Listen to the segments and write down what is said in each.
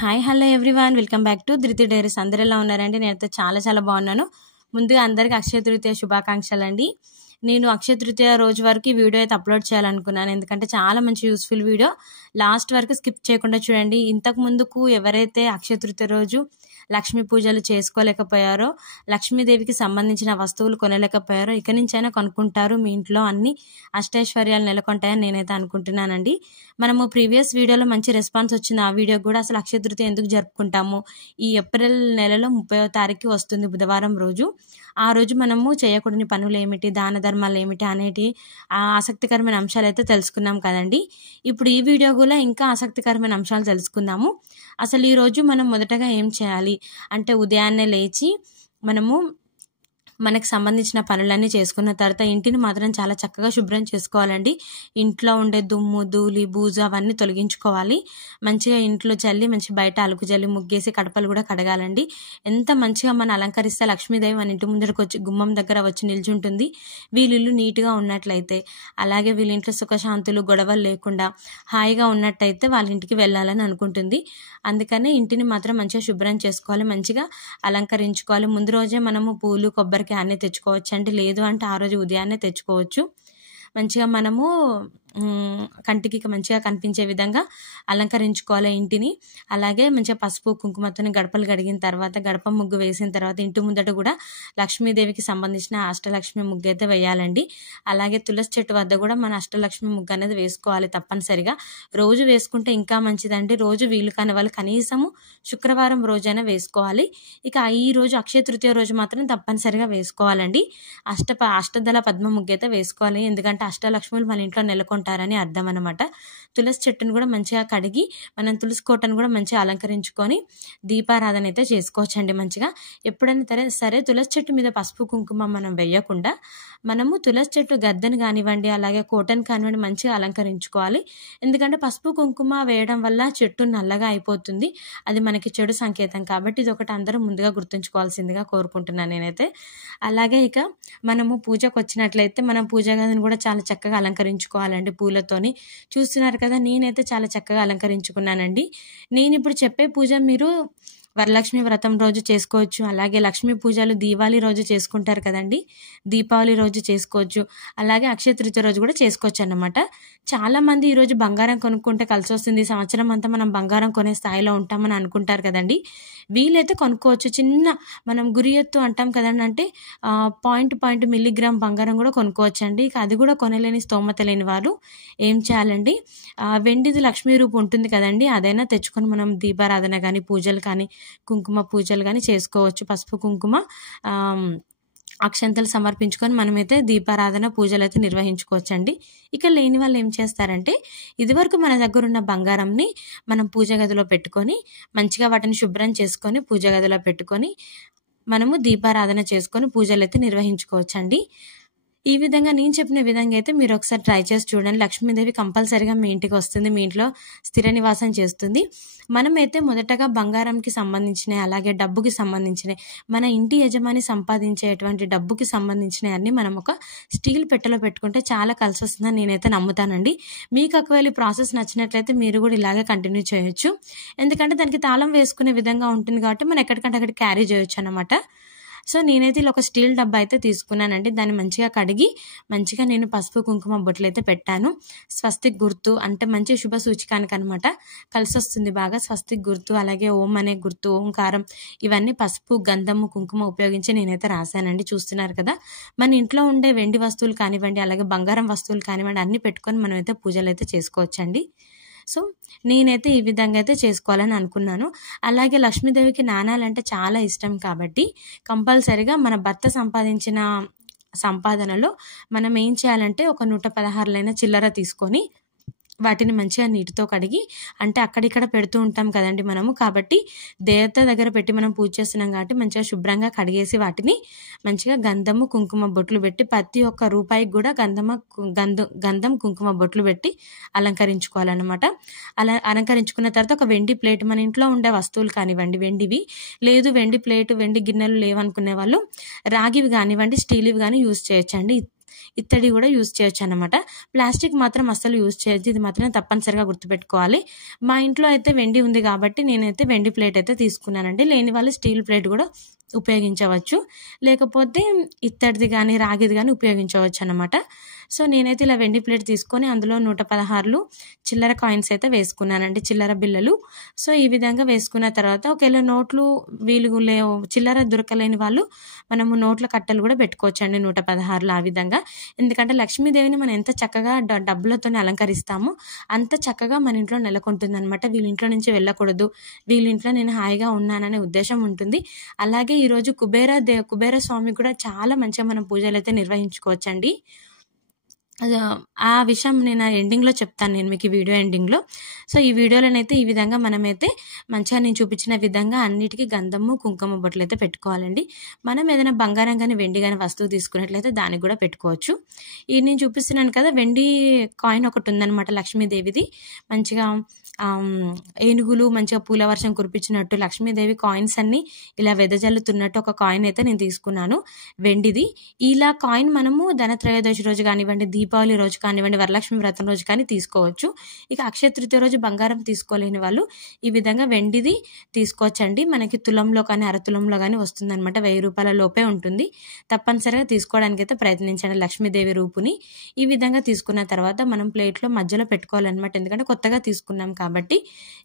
Hi hello everyone welcome back to ధృతి diaries. అందరు ఎలా ఉన్నారండి? నేనైతే చాలా బాగున్నాను. ముందుగా అందరికీ అక్షయ తృతీయ శుభాకాంక్షలు అండి. నేను అక్షయ తృతీయ రోజు వరకు ఈ వీడియో అయితే అప్లోడ్ చేయాలనుకున్నాను, ఎందుకంటే చాలా మంచి యూస్ఫుల్ వీడియో. లాస్ట్ వరకు స్కిప్ చేయకుండా చూడండి. ఇంతకు ముందుకు ఎవరైతే అక్షయ తృతీయ రోజు లక్ష్మీ పూజలు చేసుకోలేకపోయారో, లక్ష్మీదేవికి సంబంధించిన వస్తువులు కొనలేకపోయారో, ఇక నుంచైనా కొనుక్కుంటారు. మీ ఇంట్లో అన్ని అష్టైశ్వర్యాలు నెలకొంటాయని నేనైతే అనుకుంటున్నానండి. మనము ప్రీవియస్ వీడియోలో మంచి రెస్పాన్స్ వచ్చింది. ఆ వీడియో కూడా అసలు అక్షయ తృతీయ ఎందుకు జరుపుకుంటాము, ఈ ఏప్రిల్ నెలలో 30వ తారీఖు వస్తుంది బుధవారం రోజు. ఆ రోజు మనము చేయకూడని పనులు ఏమిటి, దాన ధర్మాలు ఏమిటి అనేటి ఆసక్తికరమైన అంశాలు అయితే తెలుసుకున్నాం కదండి. ఇప్పుడు ఈ వీడియో కూడా ఇంకా ఆసక్తికరమైన అంశాలు తెలుసుకుందాము. అసలు ఈ రోజు మనం మొదటగా ఏం చేయాలి అంటే, ఉదయాన్నే లేచి మనము మనకు సంబంధించిన పనులన్నీ చేసుకున్న తర్వాత ఇంటిని మాత్రం చాలా చక్కగా శుభ్రం చేసుకోవాలండి. ఇంట్లో ఉండే దుమ్ము ధూళి బూజు అవన్నీ తొలగించుకోవాలి. మంచిగా ఇంట్లో చల్లి మంచి బయట అలుకు జల్లి ముగ్గేసి కడపలు కూడా కడగాలండి. ఎంత మంచిగా మనం అలంకరిస్తే లక్ష్మీదేవి మన ఇంటి ముందరకు వచ్చి గుమ్మం దగ్గర వచ్చి నిల్చుంటుంది. వీళ్ళిల్లు నీట్గా ఉన్నట్లయితే, అలాగే వీళ్ళ ఇంట్లో సుఖశాంతులు గొడవలు లేకుండా హాయిగా ఉన్నట్టయితే వాళ్ళ ఇంటికి వెళ్ళాలని అనుకుంటుంది. అందుకని ఇంటిని మాత్రం మంచిగా శుభ్రం చేసుకోవాలి, మంచిగా అలంకరించుకోవాలి. ముందు రోజే మనము పూలు కొబ్బరికాయ అన్నీ తెచ్చుకోవచ్చు అండి. లేదు అంటే ఆ రోజు ఉదయాన్నే తెచ్చుకోవచ్చు. మంచిగా మనము కంటికి మంచిగా కనిపించే విధంగా అలంకరించుకోవాలి ఇంటిని. అలాగే మంచిగా పసుపు కుంకుమతో గడపలు కడిగిన తర్వాత, గడప ముగ్గు వేసిన తర్వాత ఇంటి ముందట కూడా లక్ష్మీదేవికి సంబంధించిన అష్టలక్ష్మి ముగ్గు అయితే వేయాలండి. అలాగే తులసి చెట్టు వద్ద కూడా మన అష్టలక్ష్మి ముగ్గు అనేది వేసుకోవాలి తప్పనిసరిగా. రోజు వేసుకుంటే ఇంకా మంచిదండి. రోజు వీలు కాని వాళ్ళు కనీసము శుక్రవారం రోజైనా వేసుకోవాలి. ఇక ఈ రోజు అక్షయ తృతీయ రోజు మాత్రం తప్పనిసరిగా వేసుకోవాలండి. అష్టదళ పద్మ ముగ్గు అయితే వేసుకోవాలి, ఎందుకంటే అష్టలక్ష్ములు మన ఇంట్లో నెలకొంటారని అర్థం అనమాట. తులసి చెట్టును కూడా మంచిగా కడిగి మనం తులసి కోటను కూడా మంచిగా అలంకరించుకొని దీపారాధన అయితే చేసుకోవచ్చండి. మంచిగా ఎప్పుడైనా సరే తులసి చెట్టు మీద పసుపు కుంకుమ మనం వేయకుండా మనము తులసి చెట్టు గద్దెను కానివ్వండి, అలాగే కోటను కానివ్వండి మంచిగా అలంకరించుకోవాలి. ఎందుకంటే పసుపు కుంకుమ వేయడం వల్ల చెట్టు నల్లగా అయిపోతుంది, అది మనకి చెడు సంకేతం. కాబట్టి ఇది ఒకటి అందరూ ముందుగా గుర్తుంచుకోవాల్సిందిగా కోరుకుంటున్నాను నేనైతే. అలాగే ఇక మనము పూజకు వచ్చినట్లయితే మనం పూజా గదిని కూడా చాలా చక్కగా అలంకరించుకోవాలండి పూలతోని. చూస్తున్నారు కదా, నేనైతే చాలా చక్కగా అలంకరించుకున్నానండి. నేను ఇప్పుడు చెప్పే పూజ మీరు వరలక్ష్మి వ్రతం రోజు చేసుకోవచ్చు, అలాగే లక్ష్మీ పూజలు దీపావళి రోజు చేసుకుంటారు కదండి, దీపావళి రోజు చేసుకోవచ్చు, అలాగే అక్షయ తృతీయ రోజు కూడా చేసుకోవచ్చు అన్నమాట. చాలా మంది ఈరోజు బంగారం కొనుక్కుంటే కలిసి వస్తుంది, ఈ సంవత్సరం అంతా మనం బంగారం కొనే స్థాయిలో ఉంటామని అనుకుంటారు కదండి. వీలైతే కొనుక్కోవచ్చు. చిన్న మనం గురి ఎత్తు అంటాం కదండి, అంటే పాయింట్ మిల్లీగ్రామ్ బంగారం కూడా కొనుక్కోవచ్చు అండి. ఇక అది కూడా కొనలేని స్తోమత లేని వారు ఏం చేయాలండి, వెండిది లక్ష్మీ రూపు ఉంటుంది కదండి, అదైనా తెచ్చుకొని మనం దీపారాధన కానీ పూజలు కానీ కుంకుమ పూజలు కానీ చేసుకోవచ్చు. పసుపు కుంకుమ అక్షంతలు సమర్పించుకొని మనమైతే దీపారాధన పూజలు అయితే నిర్వహించుకోవచ్చండి. ఇక లేని వాళ్ళు ఏం చేస్తారంటే, ఇదివరకు మన దగ్గర ఉన్న బంగారంని మనం పూజ గదిలో పెట్టుకొని మంచిగా వాటిని శుభ్రం చేసుకొని పూజ గదిలో పెట్టుకొని మనము దీపారాధన చేసుకొని పూజలు అయితే నిర్వహించుకోవచ్చండి. ఈ విధంగా నేను చెప్పిన విధంగా అయితే మీరు ఒకసారి ట్రై చేసి చూడండి. లక్ష్మీదేవి కంపల్సరీగా మీ ఇంటికి వస్తుంది, మీ ఇంట్లో స్థిర నివాసం చేస్తుంది. మనమైతే మొదటగా బంగారంకి సంబంధించినవి, అలాగే డబ్బుకి సంబంధించినవి, మన ఇంటి యజమాని సంపాదించేటువంటి డబ్బుకి సంబంధించినవి అన్ని మనం ఒక స్టీల్ పెట్టెలో పెట్టుకుంటే చాలా కలిసి వస్తుందని నేనైతే నమ్ముతానండి. మీకు ఒకవేళ ఈ ప్రాసెస్ నచ్చినట్లయితే మీరు కూడా ఇలాగే కంటిన్యూ చేయొచ్చు. ఎందుకంటే దానికి తాళం వేసుకునే విధంగా ఉంటుంది కాబట్టి మనం ఎక్కడికంటే అక్కడ క్యారీ చేయొచ్చు అన్నమాట. సో నేనైతే ఇలా ఒక స్టీల్ డబ్బా అయితే తీసుకున్నానండి. దాన్ని మంచిగా కడిగి మంచిగా నేను పసుపు కుంకుమ బొట్లు అయితే పెట్టాను. స్వస్తిక్ గుర్తు అంటే మంచి శుభ సూచికానికి అనమాట, కలిసి వస్తుంది బాగా. స్వస్తిక్ గుర్తు, అలాగే ఓం అనే గుర్తు, ఓంకారం, ఇవన్నీ పసుపు గంధము కుంకుమ ఉపయోగించి నేనైతే రాశానండి. చూస్తున్నారు కదా, మన ఇంట్లో ఉండే వెండి వస్తువులు కానివ్వండి, అలాగే బంగారం వస్తువులు కానివ్వండి అన్ని పెట్టుకొని మనమైతే పూజలు అయితే చేసుకోవచ్చండి. సో నేనైతే ఈ విధంగా అయితే చేసుకోవాలని అనుకున్నాను. అలాగే లక్ష్మీదేవికి నాణాలంటే చాలా ఇష్టం కాబట్టి కంపల్సరిగా మన భర్త సంపాదించిన సంపాదనలో మనం ఏం చేయాలంటే ఒక 116 చిల్లర తీసుకొని వాటిని మంచిగా నీటితో కడిగి, అంటే అక్కడిక్కడ పెడుతూ ఉంటాం కదండి మనము, కాబట్టి దేవత దగ్గర పెట్టి మనం పూజ చేస్తున్నాం కాబట్టి మంచిగా శుభ్రంగా కడిగేసి వాటిని మంచిగా గంధము కుంకుమ బొట్లు పెట్టి ప్రతి ఒక్క రూపాయికి కూడా గంధం కుంకుమ బొట్లు పెట్టి అలంకరించుకోవాలన్నమాట. అలా అలంకరించుకున్న తర్వాత ఒక వెండి ప్లేట్, మన ఇంట్లో ఉండే వస్తువులు కానివ్వండి వెండివి, లేదు వెండి ప్లేట్ వెండి గిన్నెలు లేవనుకునే వాళ్ళు రాగివి కానివ్వండి స్టీల్వి కానీ యూజ్ చేయొచ్చండి. ఇత్తడి కూడా యూజ్ చేయొచ్చు అనమాట. ప్లాస్టిక్ మాత్రం అస్సలు యూజ్ చేయొద్దు, ఇది మాత్రం తప్పనిసరిగా గుర్తుపెట్టుకోవాలి. మా ఇంట్లో అయితే వెండి ఉంది కాబట్టి నేనైతే వెండి ప్లేట్ అయితే తీసుకున్నానండి. లేని వాళ్ళు స్టీల్ ప్లేట్ కూడా ఉపయోగించవచ్చు, లేకపోతే ఇత్తడిది కానీ రాగిది కానీ ఉపయోగించవచ్చు అనమాట. సో నేనైతే ఇలా వెండి ప్లేట్ తీసుకొని అందులో 116 చిల్లర కాయిన్స్ అయితే వేసుకున్నానండి, చిల్లర బిళ్ళలు. సో ఈ విధంగా వేసుకున్న తర్వాత ఒకవేళ నోట్లు చిల్లర దొరకలేని వాళ్ళు మనము నోట్ల కట్టలు కూడా పెట్టుకోవచ్చు అండి 116 ఆ విధంగా. ఎందుకంటే లక్ష్మీదేవిని మనం ఎంత చక్కగా డబ్బులతో అలంకరిస్తామో అంత చక్కగా మన ఇంట్లో నెలకొంటుంది అనమాట. వీళ్ళ ఇంట్లో నుంచి వెళ్ళకూడదు, వీళ్ళ ఇంట్లో నేను హాయిగా ఉన్నాననే ఉద్దేశం ఉంటుంది. అలాగే ఈరోజు కుబేర స్వామి కూడా చాలా మంచిగా మనం పూజలు అయితే నిర్వహించుకోవచ్చండి. ఆ విషయం నేను ఎండింగ్లో చెప్తాను, నేను మీకు ఈ వీడియో ఎండింగ్లో. సో ఈ వీడియోలోనైతే ఈ విధంగా మనమైతే మంచిగా నేను చూపించిన విధంగా అన్నిటికీ గంధము కుంకుమ బొట్లు అయితే పెట్టుకోవాలండి. మనం ఏదైనా బంగారం కానీ వెండి కానీ వస్తువు తీసుకున్నట్లయితే దానికి కూడా పెట్టుకోవచ్చు. ఇది నేను చూపిస్తున్నాను కదా, వెండి కాయిన్ ఒకటి ఉందన్నమాట లక్ష్మీదేవిది. మంచిగా ఏనుగులు మంచిగా పూల వర్షం కురిపించినట్టు లక్ష్మీదేవి కాయిన్స్ అన్ని ఇలా వెదజల్లుతున్నట్టు ఒక కాయిన్ అయితే నేను తీసుకున్నాను వెండిది. ఇలా కాయిన్ మనము ధనత్రయోదశి రోజు కానివ్వండి, దీపావళి రోజు కానివ్వండి, వరలక్ష్మి వ్రతం రోజు కానీ తీసుకోవచ్చు. ఇక అక్షయ తృతీయ రోజు బంగారం తీసుకోలేని వాళ్ళు ఈ విధంగా వెండిది తీసుకోవచ్చండి. మనకి తులంలో కానీ అరతులంలో కానీ వస్తుంది అనమాట, 1000 రూపాయల లోపే ఉంటుంది. తప్పనిసరిగా తీసుకోవడానికి అయితే ప్రయత్నించండి లక్ష్మీదేవి రూపుని. ఈ విధంగా తీసుకున్న తర్వాత మనం ప్లేట్లో మధ్యలో పెట్టుకోవాలన్నమాట, ఎందుకంటే కొత్తగా తీసుకున్నాం కాబట్టి.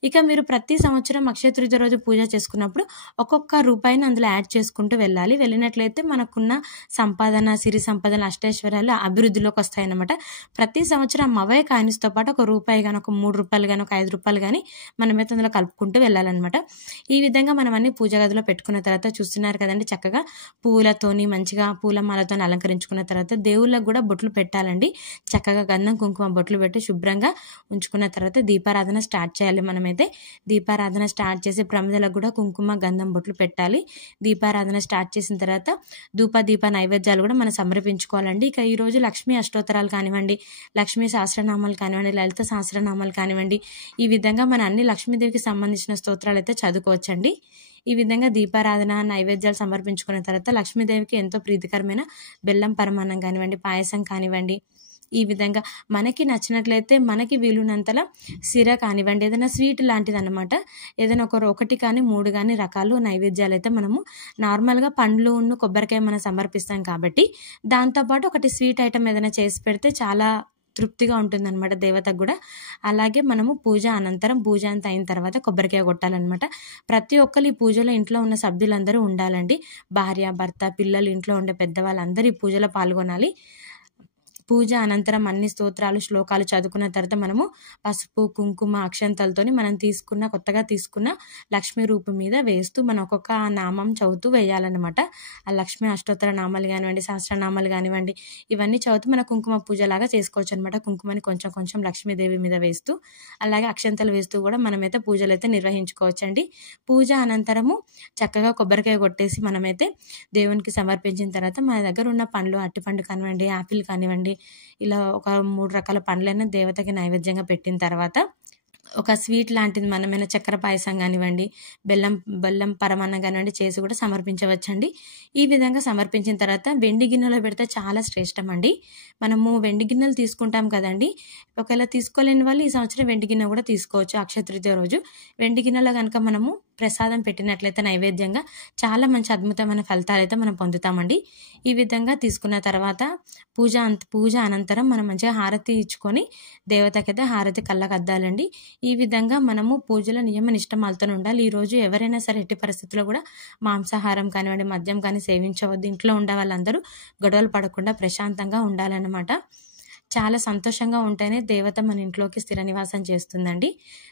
ఇక మీరు ప్రతి సంవత్సరం అక్షయ తృతీయ రోజు పూజ చేసుకున్నప్పుడు ఒక్కొక్క రూపాయిని అందులో యాడ్ చేసుకుంటూ వెళ్ళాలి. వెళ్ళినట్లయితే మనకున్న సంపాదన, సిరి సంపదన, అష్టైశ్వర్యాలు అభివృద్ధిలోకి వస్తాయన్నమాట. ప్రతి సంవత్సరం అవే కాయిన్స్తో పాటు ఒక రూపాయి కానీ, ఒక 3 రూపాయలు కానీ, ఒక 5 రూపాయలు కానీ మనమైతే అందులో కలుపుకుంటూ వెళ్ళాలన్నమాట. ఈ విధంగా మనం అన్ని పూజ గదిలో పెట్టుకున్న తర్వాత చూస్తున్నారు కదండి, చక్కగా పూలతోని మంచిగా పూలమాలతో అలంకరించుకున్న తర్వాత దేవుళ్ళకు కూడా బొట్లు పెట్టాలండి. చక్కగా గంధం కుంకుమ బొట్లు పెట్టి శుభ్రంగా ఉంచుకున్న తర్వాత దీపారాధన స్టార్ట్ చేయాలి. మనమైతే దీపారాధన స్టార్ట్ చేసి ప్రమిదలకు కూడా కుంకుమ గంధం బొట్లు పెట్టాలి. దీపారాధన స్టార్ట్ చేసిన తర్వాత దీప నైవేద్యాలు కూడా మనం సమర్పించుకోవాలండి. ఇక ఈరోజు లక్ష్మీ అష్టోత్తరాలు కానివ్వండి, లక్ష్మీ సహస్రనామాలు కానివ్వండి, లలిత సహస్రనామాలు కానివ్వండి, ఈ విధంగా మన అన్ని లక్ష్మీదేవికి సంబంధించిన స్తోత్రాలు అయితే చదువుకోవచ్చండి. ఈ విధంగా దీపారాధన నైవేద్యాలు సమర్పించుకున్న తర్వాత లక్ష్మీదేవికి ఎంతో ప్రీతికరమైన బెల్లం పరమాన్నం కానివ్వండి, పాయసం కానివ్వండి, ఈ విధంగా మనకి నచ్చినట్లయితే మనకి వీలున్నంతలా సిర కానివ్వండి, ఏదైనా స్వీట్ లాంటిది అనమాట, ఏదైనా ఒకటి కానీ 3 కానీ రకాలు నైవేద్యాలు అయితే మనము నార్మల్గా పండ్లు కొబ్బరికాయ మనం సమర్పిస్తాం కాబట్టి దాంతోపాటు ఒకటి స్వీట్ ఐటమ్ ఏదైనా చేసి పెడితే చాలా తృప్తిగా ఉంటుందన్నమాట దేవతకు కూడా. అలాగే మనము పూజ అనంతరం పూజ అంతా అయిన తర్వాత కొబ్బరికాయ కొట్టాలన్నమాట. ప్రతి ఒక్కరు ఈ పూజలో ఇంట్లో ఉన్న సభ్యులందరూ ఉండాలండి. భార్య, భర్త, పిల్లలు, ఇంట్లో ఉండే పెద్దవాళ్ళందరూ ఈ పూజలో పాల్గొనాలి. పూజ అనంతరం అన్ని స్తోత్రాలు శ్లోకాలు చదువుకున్న తర్వాత మనము పసుపు కుంకుమ అక్షంతలతోని మనం కొత్తగా తీసుకున్న లక్ష్మీ రూపం మీద వేస్తూ మనం ఒక్కొక్క నామం చదువుతూ వేయాలన్నమాట. ఆ లక్ష్మీ అష్టోత్తర నామాలు కానివ్వండి, సహస్రనామాలు కానివ్వండి, ఇవన్నీ చదువుతూ మన కుంకుమ పూజలాగా చేసుకోవచ్చు అనమాట. కుంకుమని కొంచెం కొంచెం లక్ష్మీదేవి మీద వేస్తూ అలాగే అక్షంతలు వేస్తూ కూడా మనమైతే పూజలు అయితే నిర్వహించుకోవచ్చండి. పూజ అనంతరము చక్కగా కొబ్బరికాయ కొట్టేసి మనమైతే దేవునికి సమర్పించిన తర్వాత మన దగ్గర ఉన్న పండ్లు, అరటిపండు కానివ్వండి, యాపిల్ కానివ్వండి, ఇలా ఒక 3 రకాల పండ్లైనా దేవతకి నైవేద్యంగా పెట్టిన తర్వాత ఒక స్వీట్ లాంటిది మనమైనా చక్కెర పాయసం కానివ్వండి, బెల్లం పరమాన్నం కానివ్వండి చేసి కూడా సమర్పించవచ్చండి. ఈ విధంగా సమర్పించిన తర్వాత వెండి గిన్నెలో పెడితే చాలా శ్రేష్టం అండి. మనము వెండి గిన్నెలు తీసుకుంటాం కదండి, ఒకవేళ తీసుకోలేని వాళ్ళు ఈ సంవత్సరం వెండి గిన్నె కూడా తీసుకోవచ్చు. అక్షయ తృతీయ రోజు వెండి గిన్నెలో కనుక మనము ప్రసాదం పెట్టినట్లయితే నైవేద్యంగా చాలా మంచి అద్భుతమైన ఫలితాలు అయితే మనం పొందుతామండి. ఈ విధంగా తీసుకున్న తర్వాత పూజ అనంతరం మనం మంచిగా హారతి ఇచ్చుకొని దేవతకైతే హారతి కళ్ళకు అద్దాలండి. ఈ విధంగా మనము పూజల నియమ నిష్టమాలతో ఉండాలి. ఈరోజు ఎవరైనా సరే ఎట్టి పరిస్థితుల్లో కూడా మాంసాహారం కానివ్వండి, మద్యం కానీ సేవించవద్దు. ఇంట్లో ఉండే వాళ్ళందరూ గొడవలు పడకుండా ప్రశాంతంగా ఉండాలన్నమాట. చాలా సంతోషంగా ఉంటేనే దేవత మన ఇంట్లోకి స్థిర నివాసం చేస్తుందండి.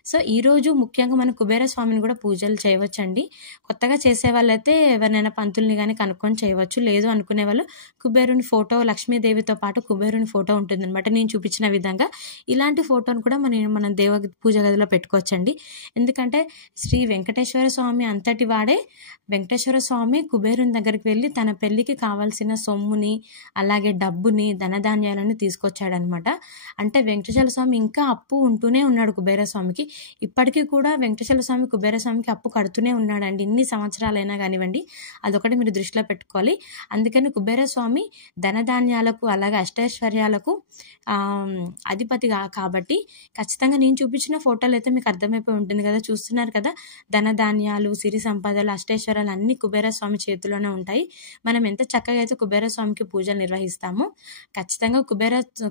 సో ఈరోజు ముఖ్యంగా మన కుబేర స్వామిని కూడా పూజలు చేయవచ్చండి. కొత్తగా చేసే వాళ్ళైతే ఎవరినైనా పంతుల్ని కానీ కనుక్కొని చేయవచ్చు. లేదు అనుకునే వాళ్ళు కుబేరుని ఫోటో, లక్ష్మీదేవితో పాటు కుబేరుని ఫోటో ఉంటుందన్నమాట. నేను చూపించిన విధంగా ఇలాంటి ఫోటోను కూడా మనం పూజ గదిలో పెట్టుకోవచ్చండి. ఎందుకంటే శ్రీ వెంకటేశ్వర స్వామి అంతటి వాడే వెంకటేశ్వర స్వామి కుబేరుని దగ్గరికి వెళ్ళి తన పెళ్లికి కావాల్సిన సొమ్ముని అలాగే డబ్బుని ధనధాన్యాలను తీసుకొచ్చాడు చేశాడనమాట. అంటే వెంకటేశ్వర స్వామి ఇంకా అప్పు ఉంటూనే ఉన్నాడు కుబేరస్వామికి. ఇప్పటికీ కూడా వెంకటేశ్వర స్వామి కుబేరస్వామికి అప్పు కడుతూనే ఉన్నాడండి. ఇన్ని సంవత్సరాలైనా కానివ్వండి, అదొకటి మీరు దృష్టిలో పెట్టుకోవాలి. అందుకని కుబేరస్వామి ధనధాన్యాలకు అలాగే అష్టైశ్వర్యాలకు అధిపతి కాబట్టి ఖచ్చితంగా నేను చూపించిన ఫోటోలు అయితే మీకు అర్థమైపోయి ఉంటుంది కదా, చూస్తున్నారు కదా. ధనధాన్యాలు, సిరి సంపదలు, అష్టైశ్వర్యాలు అన్ని కుబేరస్వామి చేతిలోనే ఉంటాయి. మనం ఎంత చక్కగా అయితే కుబేరస్వామికి పూజలు నిర్వహిస్తామో ఖచ్చితంగా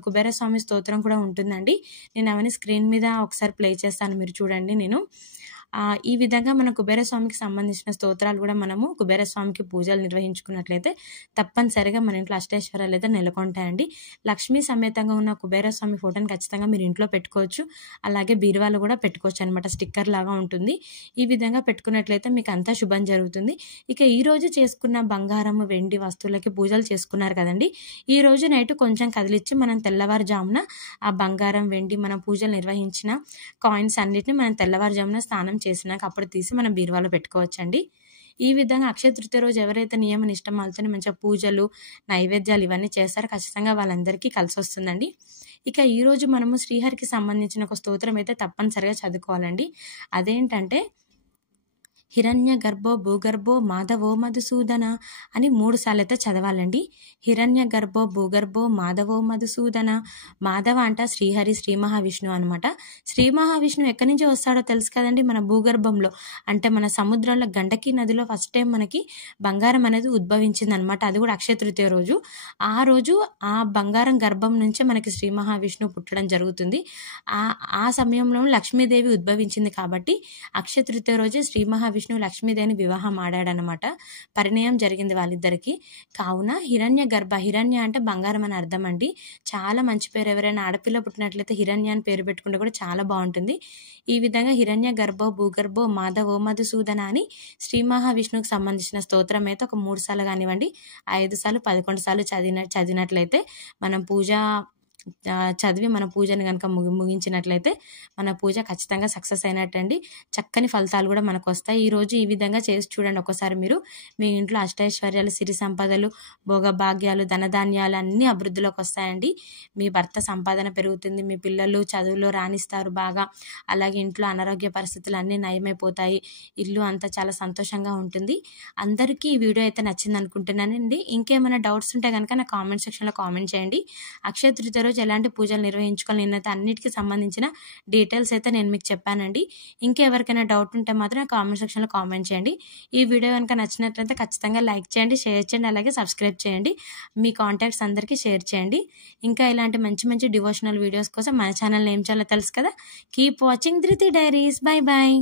కుబేరస్వామి స్తోత్రం కూడా ఉంటుందండి. నేను అవన్నీ స్క్రీన్ మీద ఒకసారి ప్లే చేస్తాను, మీరు చూడండి. ఈ విధంగా మన కుబేరస్వామికి సంబంధించిన స్తోత్రాలు కూడా మనము కుబేరస్వామికి పూజలు నిర్వహించుకున్నట్లయితే తప్పనిసరిగా మన ఇంట్లో అష్టైశ్వర్యాలు అయితే నెలకొంటాయండి. లక్ష్మీ సమేతంగా ఉన్న కుబేరస్వామి ఫోటోని ఖచ్చితంగా మీరు ఇంట్లో పెట్టుకోవచ్చు. అలాగే బీరువాలో కూడా పెట్టుకోవచ్చు అనమాట, స్టిక్కర్ లాగా ఉంటుంది. ఈ విధంగా పెట్టుకున్నట్లయితే మీకు అంతా శుభం జరుగుతుంది. ఇక ఈ రోజు చేసుకున్న బంగారం, వెండి వస్తువులకి పూజలు చేసుకున్నారు కదండి. ఈ రోజు నైట్ కొంచెం కదిలిచ్చి మనం తెల్లవారుజామున ఆ బంగారం, వెండి మనం పూజలు నిర్వహించిన కాయిన్స్ అన్నిటిని మనం తెల్లవారుజామున స్నానం చేసినాక అప్పుడు తీసి మనం బీరువాలో పెట్టుకోవచ్చండి. ఈ విధంగా అక్షయ తృతీయ రోజు ఎవరైతే నియమ నిష్టమాలతో మంచిగా పూజలు, నైవేద్యాలు ఇవన్నీ చేస్తారో ఖచ్చితంగా వాళ్ళందరికీ కలిసి వస్తుందండి. ఇక ఈరోజు మనము శ్రీహరికి సంబంధించిన ఒక స్తోత్రం అయితే తప్పనిసరిగా చదువుకోవాలండి. అదేంటంటే హిరణ్య గర్భో భూగర్భో మాధవో మధుసూదన అని 3 సార్లు అయితే చదవాలండి. హిరణ్య గర్భో భూగర్భో మాధవో మధుసూదన. మాధవ అంట శ్రీహరి, శ్రీ మహావిష్ణువు అనమాట. శ్రీ మహావిష్ణువు ఎక్కడి నుంచి వస్తాడో తెలుసు కదండి, మన భూగర్భంలో అంటే మన సముద్రంలో గండకి నదిలో ఫస్ట్ టైం మనకి బంగారం అనేది ఉద్భవించింది అనమాట. అది కూడా అక్షయ తృతీయ రోజు. ఆ రోజు ఆ బంగారం గర్భం నుంచే మనకి శ్రీ మహావిష్ణువు పుట్టడం జరుగుతుంది. ఆ సమయంలో లక్ష్మీదేవి ఉద్భవించింది కాబట్టి అక్షయ తృతీయ రోజే శ్రీ మహావిష్ణువు లక్ష్మీదేవిని వివాహం ఆడాడనమాట. పరిణయం జరిగింది వాళ్ళిద్దరికి. కావున హిరణ్య అంటే బంగారం అని అర్థం అండి. చాలా మంచి పేరు. ఎవరైనా ఆడపిల్ల పుట్టినట్లయితే హిరణ్య అని పేరు పెట్టుకుంటే కూడా చాలా బాగుంటుంది. ఈ విధంగా హిరణ్య గర్భో భూగర్భో మాధవో మధుసూదన అని శ్రీ మహావిష్ణువుకి సంబంధించిన స్తోత్రం అయితే ఒక 3 సార్లు కానివ్వండి, 5 సార్లు, 11 సార్లు చదివినట్లయితే మనం చదివి మన పూజను కనుక ముగించినట్లయితే మన పూజ ఖచ్చితంగా సక్సెస్ అయినట్టండి. చక్కని ఫలితాలు కూడా మనకు వస్తాయి. ఈరోజు ఈ విధంగా చేసి చూడండి ఒకసారి. మీరు మీ ఇంట్లో అష్టైశ్వర్యాలు, సిరి సంపదలు, భోగభాగ్యాలు, ధనధాన్యాలు అన్నీ అభివృద్ధిలోకి వస్తాయండి. మీ భర్త సంపాదన పెరుగుతుంది, మీ పిల్లలు చదువులో రాణిస్తారు బాగా. అలాగే ఇంట్లో అనారోగ్య పరిస్థితులు అన్నీ నయమైపోతాయి. ఇల్లు అంతా చాలా సంతోషంగా ఉంటుంది. అందరికీ ఈ వీడియో అయితే నచ్చింది అనుకుంటున్నానండి. ఇంకేమైనా డౌట్స్ ఉంటే కనుక నా కామెంట్ సెక్షన్లో కామెంట్ చేయండి. అక్షయ తృతీయ రోజు ఎలాంటి పూజలు నిర్వహించుకోవాలి నేనైతే అన్నిటికీ సంబంధించిన డీటెయిల్స్ అయితే నేను మీకు చెప్పానండి. ఇంకెవరికైనా డౌట్ ఉంటే మాత్రం కామెంట్ సెక్షన్లో కామెంట్ చేయండి. ఈ వీడియో కనుక నచ్చినట్లయితే ఖచ్చితంగా లైక్ చేయండి, షేర్ చేయండి, అలాగే సబ్స్క్రైబ్ చేయండి. మీ కాంటాక్ట్స్ అందరికీ షేర్ చేయండి. ఇంకా ఇలాంటి మంచి మంచి డివోషనల్ వీడియోస్ కోసం మన ఛానల్ ఏం చేయాలో తెలుసు కదా. Keep watching Dhriti diaries. Bye bye.